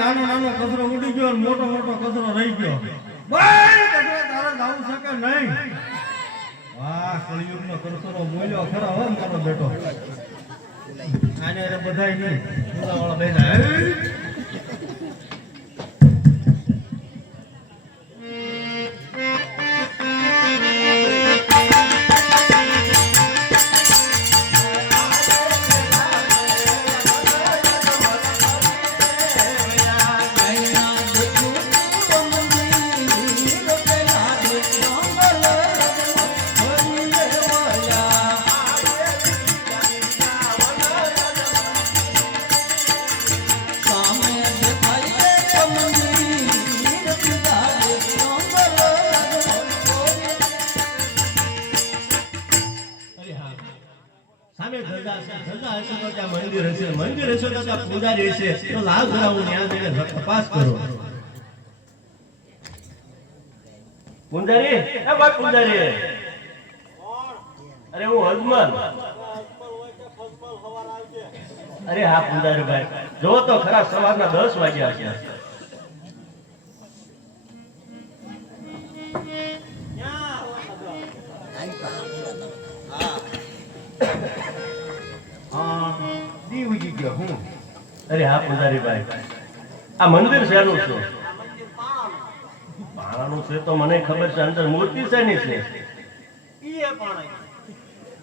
નાનો નાનો કચરો ઉડી ગયો અને મોટો મોટો કચરો રહી ગયો. ભાઈ કચરો તારે જાવું છે કે નહીં? વાહ કળિયુગનો કરસરો બોલ્યો ખરા હો મારો બેટો. આને રે બધાય નહીં વાળા બેના મંદિર હશે તો ત્યાં પૂજારી હશે તો લાભ ધરાવું ત્યાં જઈને તપાસ કરો. પૂજારી એ ભાઈ પૂજારી અરે હું હજમન. અરે હા પૂજારી ભાઈ જો તો ખરા સવારના 10 વાગ્યા છે. અરે હા પૂજારી ભાઈ આ મંદિર શેનું છે? પાણાનું છે તો મને ખબર છે. અંદર મૂર્તિ શેની છે?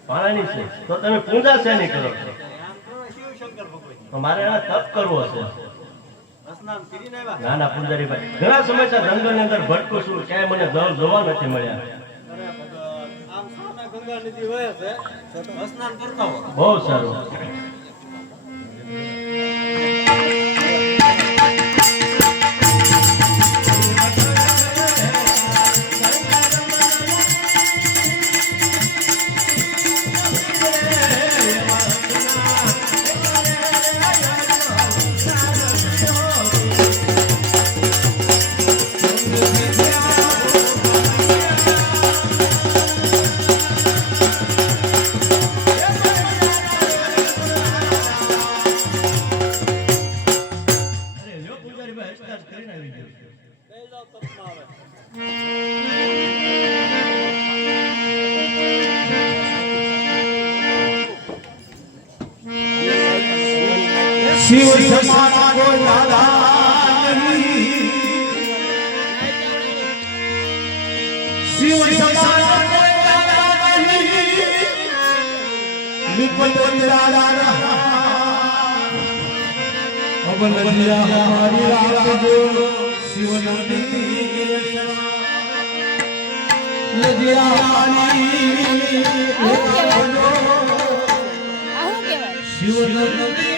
પાણાની છે. તો તમે પૂજા શેની કરો છો? મારે એના તપ કરવો છે. ના ના પૂજારી ભાઈ ઘણા સમયથી જંગલ ની અંદર ભટકું છું, ક્યાંય મને દળ જોવા નથી મળ્યા. બહુ સારું. શિવ સમાન કોઈ દાદા નહીં, શિવ સમાન કોઈ દાદા નહીં, નિપત દાદા અબન દિયા હમારી રાખજો શિવ નદી લજિયા શિવ નદી